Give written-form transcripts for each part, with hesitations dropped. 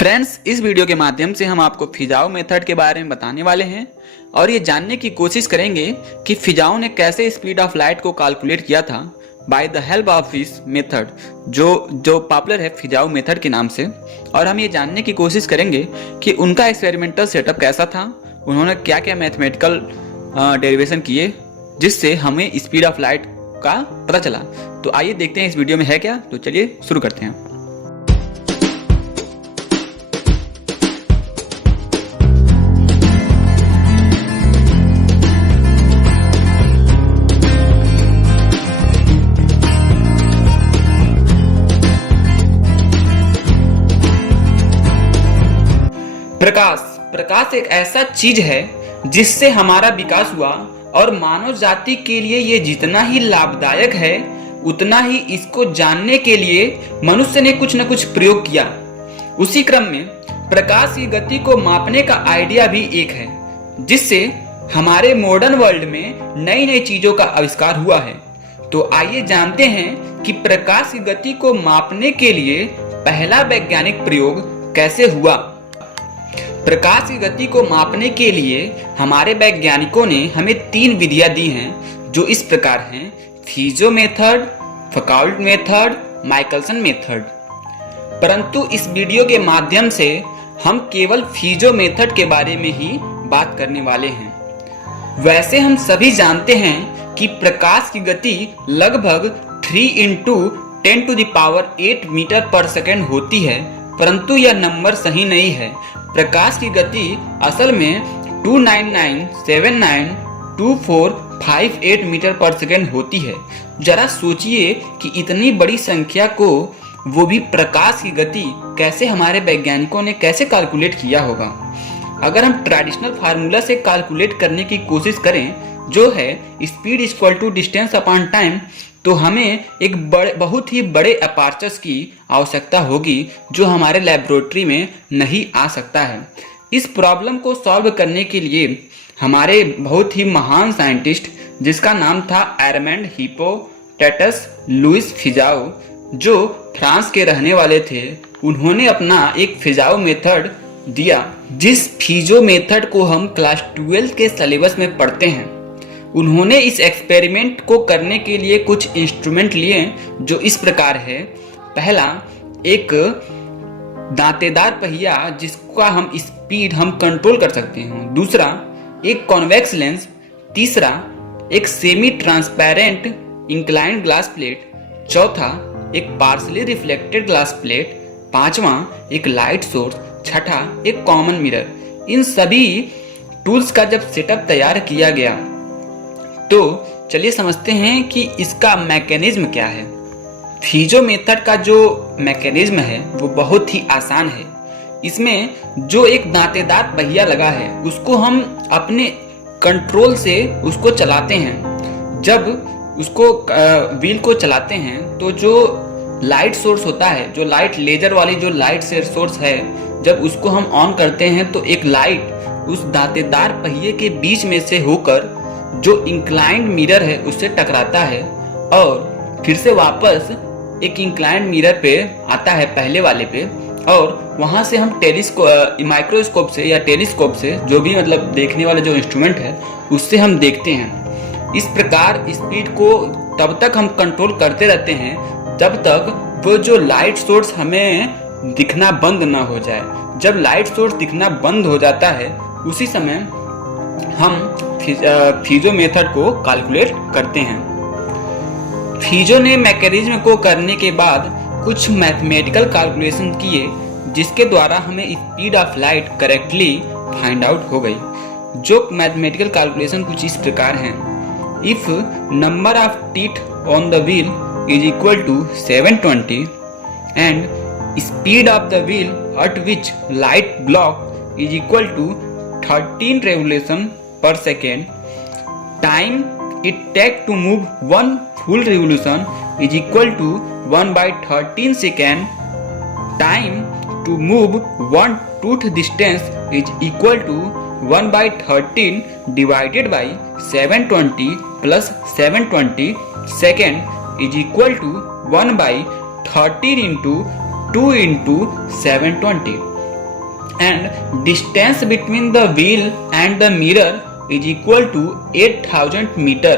Friends, इस video के माध्यम से हम आपको फिजाओ मेथड के बारे में बताने वाले हैं और ये जानने की कोशिश करेंगे कि फिजाओ ने कैसे स्पीड ऑफ लाइट को कैलकुलेट किया था by the help of this method जो पॉपुलर है फिजाओ मेथड के नाम से। और हम ये जानने की कोशिश करेंगे कि उनका एक्सपेरिमेंटल सेटअप कैसा था, उन्होंने क्या क्या मैथमेटिकल डेरिवेशन किए जिससे हमें स्पीड ऑफ लाइट का पता चला। तो आइए देखते हैं इस वीडियो में है क्या। तो चलिए शुरू करते हैं। प्रकाश एक ऐसा चीज है जिससे हमारा विकास हुआ और मानव जाति के लिए ये जितना ही लाभदायक है उतना ही इसको जानने के लिए मनुष्य ने कुछ न कुछ प्रयोग किया। उसी क्रम में प्रकाश की गति को मापने का आइडिया भी एक है जिससे हमारे मॉडर्न वर्ल्ड में नई नई चीजों का आविष्कार हुआ है। तो आइए जानते हैं कि प्रकाश की गति को मापने के लिए पहला वैज्ञानिक प्रयोग कैसे हुआ। प्रकाश की गति को मापने के लिए हमारे वैज्ञानिकों ने हमें 3 विधियां दी हैं जो इस प्रकार हैं: फिजो मेथड, फकाउल्ट मेथड, माइकलसन मेथड। परंतु इस वीडियो के माध्यम से हम केवल फिजो मेथड के बारे में ही बात करने वाले हैं। वैसे हम सभी जानते हैं कि प्रकाश की गति लगभग 3 × 10⁸ मीटर पर सेकेंड होती है, परंतु यह नंबर सही नहीं है। प्रकाश की गति असल में 299792458 मीटर पर सेकेंड होती है। जरा सोचिए कि इतनी बड़ी संख्या को, वो भी प्रकाश की गति, कैसे हमारे वैज्ञानिकों ने कैसे कैलकुलेट किया होगा। अगर हम ट्रेडिशनल फार्मूला से कैलकुलेट करने की कोशिश करें जो है speed equal to distance upon time, तो हमें एक बहुत ही बड़े अपर्चर्स की आवश्यकता होगी जो हमारे लेबोरेटरी में नहीं आ सकता है। इस प्रॉब्लम को सॉल्व करने के लिए हमारे बहुत ही महान साइंटिस्ट जिसका नाम था एरमंड हिप्पोस्ट्रेटस लुइस फिजाओ, जो फ्रांस के रहने वाले थे, उन्होंने अपना एक फिजाओ मेथड दिया जिस फिजो मेथड को हम क्लास 12 के सिलेबस में पढ़ते हैं। उन्होंने इस एक्सपेरिमेंट को करने के लिए कुछ इंस्ट्रूमेंट लिए जो इस प्रकार है। पहला, एक दांतेदार पहिया जिसका हम स्पीड कंट्रोल कर सकते हैं। दूसरा, एक कॉन्वेक्स लेंस। तीसरा, एक semi transparent inclined glass plate. चौथा, एक पार्शली रिफ्लेक्टेड ग्लास प्लेट। पांचवा, एक लाइट सोर्स। छठा, एक कॉमन मिरर। इन सभी टूल्स का जब सेटअप तैयार किया गया तो चलिए समझते हैं कि इसका मैकेनिज्म क्या है। फिजो मेथड का जो मैकेनिज्म है वो बहुत ही आसान है। इसमें जो एक दांतेदार पहिया लगा है उसको हम अपने कंट्रोल से उसको चलाते हैं। जब उसको व्हील को चलाते हैं तो जो लाइट सोर्स होता है, जो लाइट लेजर वाली जो लाइट सोर्स है, जब उसको हम ऑन करते हैं तो एक लाइट उस दांतेदार पहिए के बीच में से होकर जो इंक्लाइंड मिरर है उससे टकराता है और फिर से वापस एक इंक्लाइंड मिरर पे आता है, पहले वाले पे, और वहां से हम माइक्रोस्कोप से या टेलीस्कोप से, जो भी मतलब देखने वाला जो इंस्ट्रूमेंट है, उससे हम देखते हैं। इस प्रकार स्पीड को तब तक हम कंट्रोल करते रहते हैं जब तक वो जो लाइट सोर्स हमें दिखना बंद ना हो जाए। जब लाइट सोर्स दिखना बंद हो जाता है उसी समय हम फिजो मेथड को कैलकुलेट करते हैं। फिजो ने मैकेनिज्म को करने के बाद कुछ मैथमेटिकल कैलकुलेशन किए जिसके द्वारा हमें speed of light correctly find out हो गई। जो मैथमेटिकल कैलकुलेशन कुछ इस प्रकार हैं: if number of teeth on the wheel is equal to 720 and speed of the wheel at which light block is equal to 13 revolution per second, time it take to move one full revolution is equal to 1/13 second, time to move one tooth distance is equal to 1/13 divided by 720 plus 720 second is equal to 1/13 into 2 into 720। and distance between the wheel and the mirror is equal to 8000 meter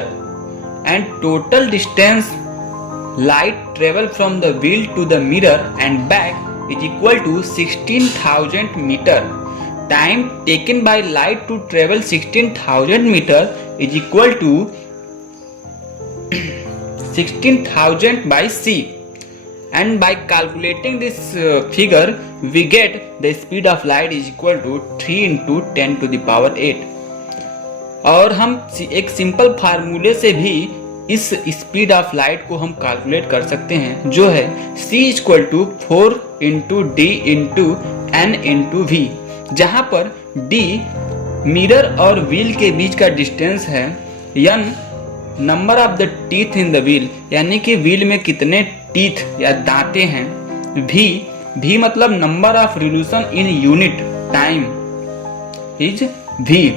and total distance light travel from the wheel to the mirror and back is equal to 16,000 meter. Time taken by light to travel 16,000 meter is equal to 16,000 by c. And by calculating this figure we get the speed of light is equal to 3 into 10 to the power 8. और हम एक simple फार्मूले से भी इस speed of light को हम calculate कर सकते हैं, जो है c equal to 4 into D into N into V, जहाँ पर d मिरर और व्हील के बीच का डिस्टेंस है, n number of the teeth in the wheel यानी कि व्हील में कितने टीथ या दांते हैं, v मतलब number of revolution in unit time is v।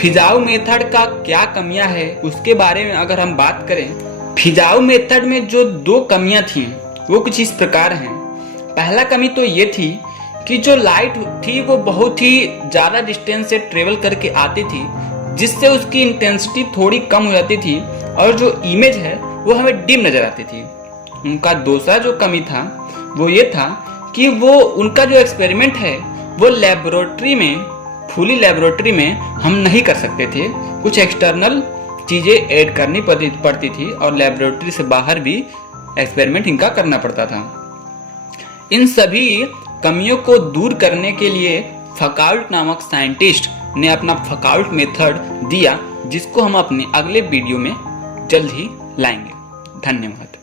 Fizeau method का क्या कमियां है उसके बारे में अगर हम बात करें, फिजाऊ मेथड में जो दो कमियां थी वो कुछ इस प्रकार हैं। पहला कमी तो ये थी कि जो लाइट थी वो बहुत ही ज़्यादा डिस्टेंस से ट्रेवल करके आती थी, जिससे उसकी इंटेंसिटी थोड़ी कम हो जाती थी और जो इमेज है वो हमें डिम नज़र आती थी। उनका दूसरा जो कमी था वो ये था कि वो उनका जो एक्सपेरिमेंट है वो लेबोरेटरी में, फुली लेबोरेटरी में हम नहीं कर सकते थे, कुछ एक्सटर्नल चीज़ें ऐड करनी पड़ती थी और लेबोरेटरी से बाहर भी एक्सपेरिमेंट इनका करना पड़ता था। इन सभी कमियों को दूर करने के लिए फकाउल्ट नामक साइंटिस्ट ने अपना फकाउल्ट मेथड दिया, जिसको हम अपने अगले वीडियो में जल्द ही लाएंगे। धन्यवाद।